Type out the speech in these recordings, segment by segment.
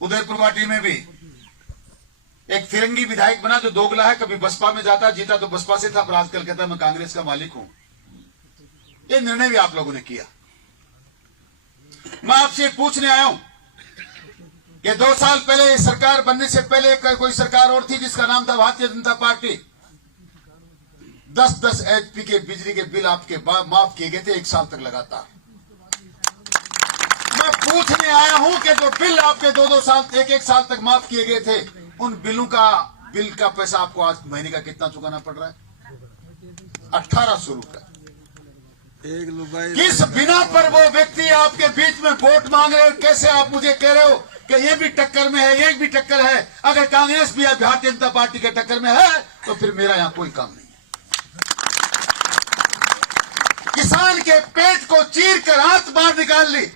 उदयपुर वाटी में भी एक फिरंगी विधायक बना जो दोगला है, कभी बसपा में जाता, जीता तो बसपा से था, पर आजकल कहता मैं कांग्रेस का मालिक हूं। ये निर्णय भी आप लोगों ने किया। मैं आपसे पूछने आया हूं कि 2 साल पहले सरकार बनने से पहले कोई सरकार और थी जिसका नाम था भारतीय जनता पार्टी। 10-10 HP के बिजली के बिल आपके माफ किए गए थे 1 साल तक लगातार। मैं पूछने आया हूं कि जो बिल आपके 2-2 साल 1-1 साल तक माफ किए गए थे, उन बिल का पैसा आपको आज महीने का कितना चुकाना पड़ रहा है? 1800 रुपए। किस बिना पर वो व्यक्ति आपके बीच में वोट मांग रहे हो? कैसे आप मुझे कह रहे हो कि ये भी टक्कर में है, ये भी टक्कर है? अगर कांग्रेस भी भारतीय जनता पार्टी के टक्कर में है तो फिर मेरा यहां कोई काम नहीं है। किसान के पेट को चीर कर हाथ बाहर निकाल ली।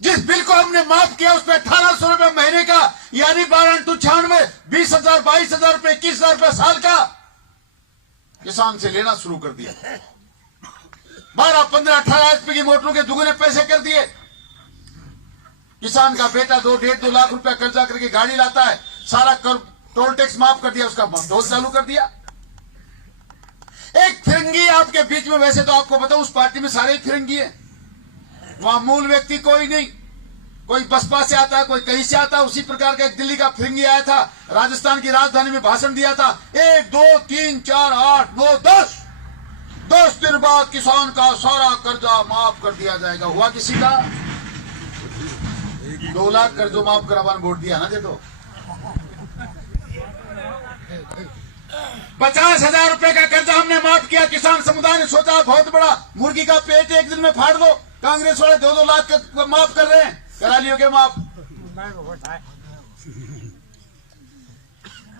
जिस बिल को हमने माफ किया उसमें 1800 रुपए महीने का, यानी 12×96 20,000 22,000 रुपए 21,000 रुपए साल का किसान से लेना शुरू कर दिया। 12, 15, 18 HP की मोटरों के दुगने पैसे कर दिए। किसान का बेटा 2-2.5 लाख रुपया कर्जा करके गाड़ी लाता है, सारा टोल टैक्स माफ कर दिया, उसका टोल चालू कर दिया। एक फिरंगी आपके बीच में, वैसे तो आपको पता उस पार्टी में सारे ही फिरंगी है, वहां मूल व्यक्ति कोई नहीं, कोई बसपा से आता है, कोई कहीं से आता है। उसी प्रकार का एक दिल्ली का फिरंगी आया था, राजस्थान की राजधानी में भाषण दिया था, 1 2 3 4 8 9 10 दिन बाद किसान का सारा कर्जा माफ कर दिया जाएगा। हुआ किसी का? 2 लाख कर्जो माफ करावान वोट दिया ना। दे दो 50,000 रुपए का कर्जा हमने माफ किया। किसान समुदाय ने सोचा बहुत बड़ा मुर्गी का पेट एक दिन में फाड़ दो। कांग्रेस वाले 2-2 लाख का माफ कर रहे हैं, करा लियोगे माफ?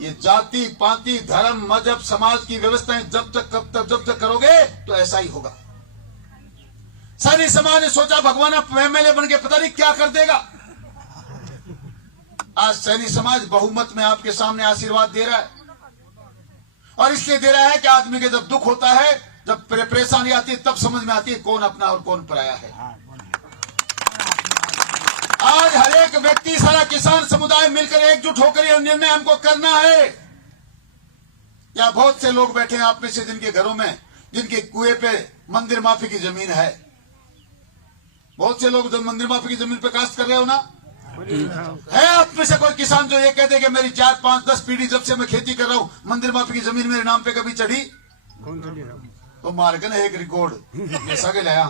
ये जाति पाति धर्म मजहब समाज की व्यवस्थाएं जब तक करोगे तो ऐसा ही होगा। सैनी समाज ने सोचा भगवान MLA बन के पता नहीं क्या कर देगा। आज सैनी समाज बहुमत में आपके सामने आशीर्वाद दे रहा है, और इसलिए दे रहा है कि आदमी के जब दुख होता है, जब परेशानी आती है, तब समझ में आती है कौन अपना और कौन पराया है। आज हर एक व्यक्ति, सारा किसान समुदाय मिलकर एकजुट होकर यह निर्णय हमको करना है। या बहुत से लोग बैठे हैं आप में से जिनके घरों में, जिनके कुएं पे मंदिर माफी की जमीन है। बहुत से लोग जो मंदिर माफी की जमीन पे काश्त कर रहे हो ना, है आप में से कोई किसान जो ये कहते कि मेरी 4, 5, 10 पीढ़ी जब से मैं खेती कर रहा हूं, मंदिर माफी की जमीन मेरे नाम पे कभी चढ़ी? तो मार्गन एक रिकॉर्ड ऐसा के लाया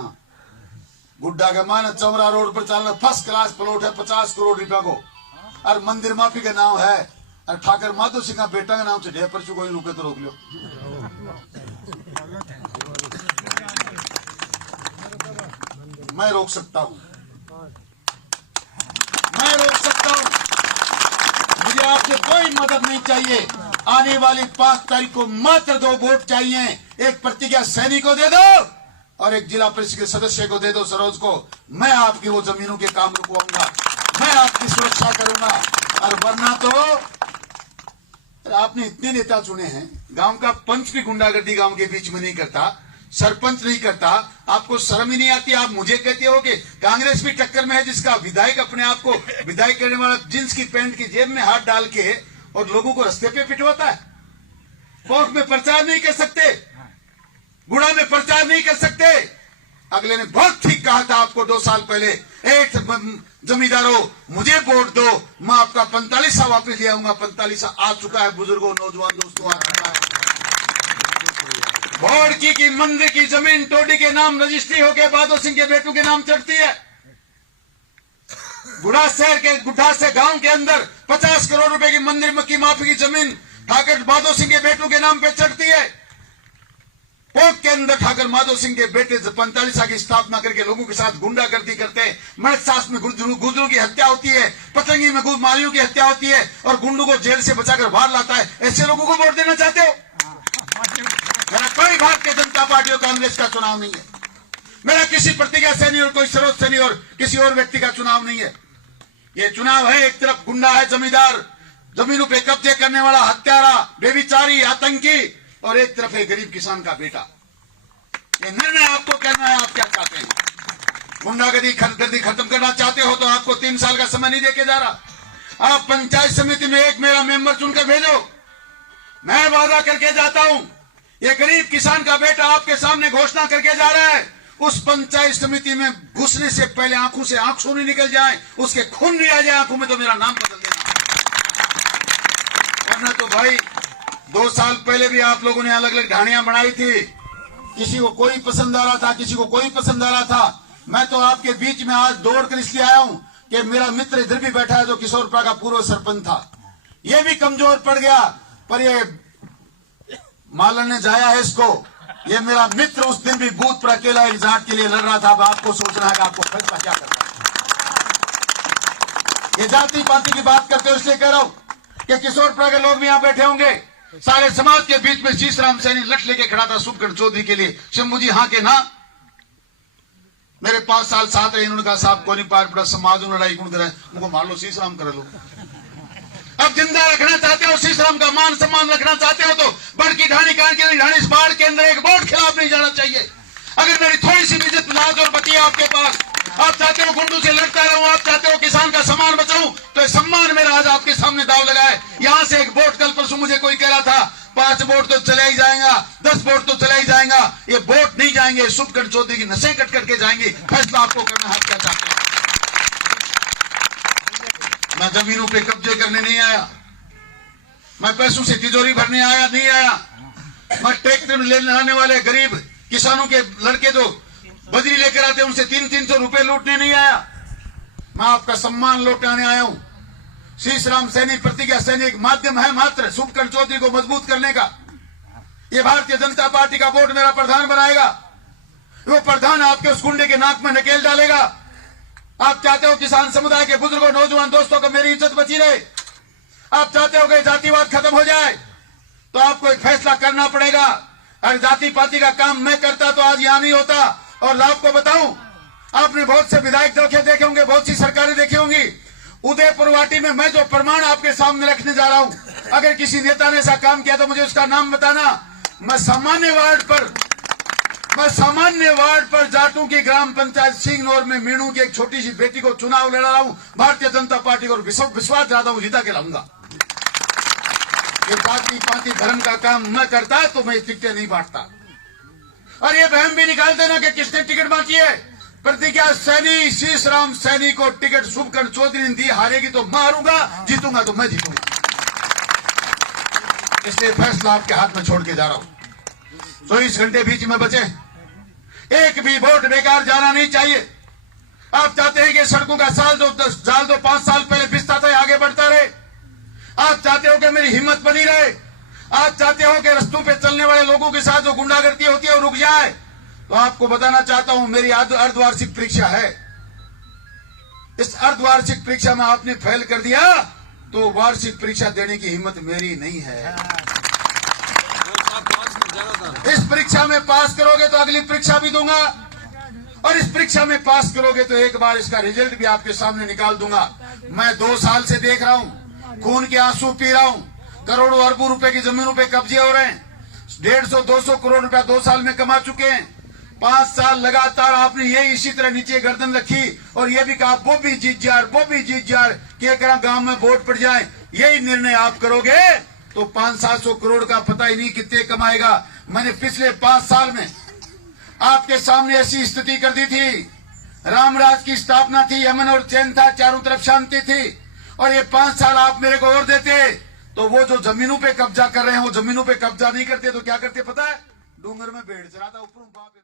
गुड्डा के मान चौरा रोड पर चलना, फर्स्ट क्लास प्लॉट है 50 करोड़ रुपया को, और मंदिर माफी का नाम है, और ठाकर माधो सिंह का बेटा का नाम से ढेर पर कोई रुके तो रोक लो। मैं रोक सकता हूं, मैं रोक सकता हूं। मुझे आपसे कोई मदद नहीं चाहिए। आने वाली 5 तारीख को मात्र 2 वोट चाहिए। एक प्रतिज्ञा सैनी को दे दो और एक जिला परिषद के सदस्य को दे दो, सरोज को। मैं आपकी वो जमीनों के काम रुकवाऊंगा, मैं आपकी सुरक्षा करूंगा। और वरना तो आपने इतने नेता चुने हैं, गांव का पंच भी गुंडागर्दी गांव के बीच में नहीं करता, सरपंच नहीं करता, आपको शर्म ही नहीं आती। आप मुझे कहते हो कि कांग्रेस भी टक्कर में है, जिसका विधायक अपने आप को विधायक करने वाला जींस की पैंट की जेब में हाथ डाल के और लोगों को रास्ते पे पिटवाता है। कोर्ट में प्रचार नहीं कर सकते, गुड़ा में प्रचार नहीं कर सकते। अगले ने बहुत ठीक कहा था आपको 2 साल पहले, एक जमींदारों मुझे वोट दो, मैं आपका 45 वापस ले आऊंगा। 45 आ चुका है बुजुर्गों, नौजवान दोस्तों, आ चुका है। भोड़की की मंदिर की जमीन टोडी के नाम रजिस्ट्री होकर बादो सिंह के बेटों के नाम चढ़ती है। गुड़ा शहर के गुड्ढा से गांव के अंदर 50 करोड़ रुपए की मंदिर की माफी की जमीन ठाकर माधो सिंह के बेटों के नाम पे चढ़ती है। पोक के अंदर ठाकर माधो सिंह के बेटे 45 की स्थापना करके लोगों के साथ गुंडागर्दी करते हैं। मणसास में गुजरों की हत्या होती है, पतंगी में मारियों की हत्या होती है, और गुंडों को जेल से बचाकर बाहर लाता है। ऐसे लोगों को वोट देना चाहते हो? मेरा कोई भारतीय जनता पार्टी और कांग्रेस का चुनाव नहीं है। मेरा किसी प्रतिज्ञा सैनी और कोई सरोज सैनी और किसी और व्यक्ति का चुनाव नहीं है। ये चुनाव है, एक तरफ गुंडा है, जमींदार, जमीनों पे कब्जे करने वाला, हत्यारा, बेविचारी, आतंकी, और एक तरफ है गरीब किसान का बेटा। ये निर्णय आपको करना है, आप क्या चाहते हैं। गुंडागर्दी खत्म करना चाहते हो तो आपको 3 साल का समय नहीं देके जा रहा। आप पंचायत समिति में एक मेरा मेंबर चुनकर भेजो। मैं वादा करके जाता हूं, ये गरीब किसान का बेटा आपके सामने घोषणा करके जा रहा है, उस पंचायत समिति में घुसने से पहले आंखों से आंसू नहीं निकल जाए, उसके खून नहीं आ जाए आंखों में, तो मेरा नाम बदल देना। वरना तो भाई 2 साल पहले भी आप लोगों ने अलग अलग ढाणियां बनाई थी, किसी को कोई पसंद आ रहा था, किसी को कोई पसंद आ रहा था। मैं तो आपके बीच में आज दौड़कर इसलिए आया हूं कि मेरा मित्र इधर भी बैठा है जो किशोरपुरा का पूर्व सरपंच था, ये भी कमजोर पड़ गया, पर ये मालन ने जाया है इसको। ये मेरा मित्र उस दिन भी बूथ पर अकेला एक जाट के लिए लड़ रहा था। अब आपको सोचना है कि आपको फैसला क्या करना है। ये जाति पाति की बात करते हो इसलिए कह रहा हूं कि किशोरपुरा के लोग भी यहां बैठे होंगे, सारे समाज के बीच में शीशराम सैनी लठ लेके खड़ा था सुखगढ़ चौधरी के लिए। शंभू जी हाँ के ना, मेरे 5 साल साथ रहे, इन्होंने कहा साहब को नहीं पार पड़ा, समाज लड़ाई कौन करे, उनको मार लो, शीशराम कर लो। अब जिंदा रखना चाहते हो, शीशराम का मान सम्मान रखना चाहते हो तो बड़की ढाणी कान की ढाणी इस बाढ़ के अंदर एक वोट खिलाफ नहीं जाना चाहिए। अगर मेरी थोड़ी सी इज्जत लाज और बची है आपके पास, आप चाहते हो गुंडू से लड़ता रहूं, आप चाहते हो किसान का सम्मान बचाऊं, तो सम्मान मेरा आज आपके सामने दाव लगा है। यहां से एक वोट, कल परसों मुझे कोई कह रहा था 5 वोट तो चले ही जाएगा, 10 वोट तो चला ही जाएगा, ये वोट नहीं जाएंगे, सुखगढ़ चौधरी की नसें कट करके जाएंगे। फैसला आपको करना है, क्या चाहते हैं। मैं जमीनों पे कब्जे करने नहीं आया, मैं पैसों से तिजोरी भरने आया नहीं आया, मैं ट्रैक्टर में लेने आने वाले गरीब किसानों के लड़के जो बजरी लेकर आते उनसे 300-300 रुपए लूटने नहीं आया, मैं आपका सम्मान लौटाने आया हूं। शीशराम सैनी प्रतिज्ञा सैनी एक माध्यम है मात्र सुखगढ़ चौधरी को मजबूत करने का। ये भारतीय जनता पार्टी का बोर्ड मेरा प्रधान बनाएगा, वो प्रधान आपके उस गुंडे के नाक में नकेल डालेगा। आप चाहते हो किसान समुदाय के बुजुर्गों नौजवान दोस्तों को मेरी इज्जत बची रहे, आप चाहते हो कि जातिवाद खत्म हो जाए, तो आपको एक फैसला करना पड़ेगा। अगर जाति पाति का काम मैं करता तो आज यहां नहीं होता। और आपको बताऊं, आपने बहुत से विधायक देखे होंगे, बहुत सी सरकारें देखी होंगी। उदयपुर वाटी में मैं जो प्रमाण आपके सामने रखने जा रहा हूं, अगर किसी नेता ने ऐसा काम किया तो मुझे उसका नाम बताना। मैं सामान्य वार्ड पर जाटों की ग्राम पंचायत सिंगनौर में मीणू की एक छोटी सी बेटी को चुनाव लड़ा रहा हूं, भारतीय जनता पार्टी को विश्वास ज्यादा हूं, जीता के लाऊंगा। ये जाति पाति धर्म का काम मैं करता तो मैं टिकटें नहीं बांटता। और ये बहम भी निकाल देना कि किसने टिकट बांटी है। प्रतिज्ञा सैनी शीशराम सैनी को टिकट सुखगढ़ चौधरी ने दी, हारेगी तो मारूंगा, जीतूंगा तो मैं जीतूंगा। इसलिए फैसला आपके हाथ में छोड़ के जा रहा हूं। 24 घंटे बीच में बचे, एक भी वोट बेकार जाना नहीं चाहिए। आप चाहते हैं कि सड़कों का साल जो 5 साल पहले बिस्ता था आगे बढ़ता रहे, आप चाहते हो कि मेरी हिम्मत बनी रहे, आप चाहते हो कि रस्तों पे चलने वाले लोगों के साथ जो गुंडागर्दी होती है वो रुक जाए, तो आपको बताना चाहता हूं मेरी अर्धवार्षिक परीक्षा है। इस अर्धवार्षिक परीक्षा में आपने फेल कर दिया तो वार्षिक परीक्षा देने की हिम्मत मेरी नहीं है। इस परीक्षा में पास करोगे तो अगली परीक्षा भी दूंगा, और इस परीक्षा में पास करोगे तो एक बार इसका रिजल्ट भी आपके सामने निकाल दूंगा। मैं 2 साल से देख रहा हूं, खून के आंसू पी रहा हूं, करोड़ों अरबों रुपए की जमीनों पे कब्जे हो रहे हैं, 150-200 करोड़ रुपया 2 साल में कमा चुके हैं। 5 साल लगातार आपने ये इसी तरह नीचे गर्दन रखी और ये भी कहा वो भी जीत जार कि गांव में वोट पड़ जाए। यही निर्णय आप करोगे तो 500-700 करोड़ का पता ही नहीं कितने कमाएगा। मैंने पिछले 5 साल में आपके सामने ऐसी स्थिति कर दी थी, रामराज की स्थापना थी, अमन और चैन था, चारों तरफ शांति थी, और ये 5 साल आप मेरे को और देते तो वो जो जमीनों पे कब्जा कर रहे हैं वो जमीनों पे कब्जा नहीं करते तो क्या करते पता है, डूंगर में भेड़ चराता ऊपर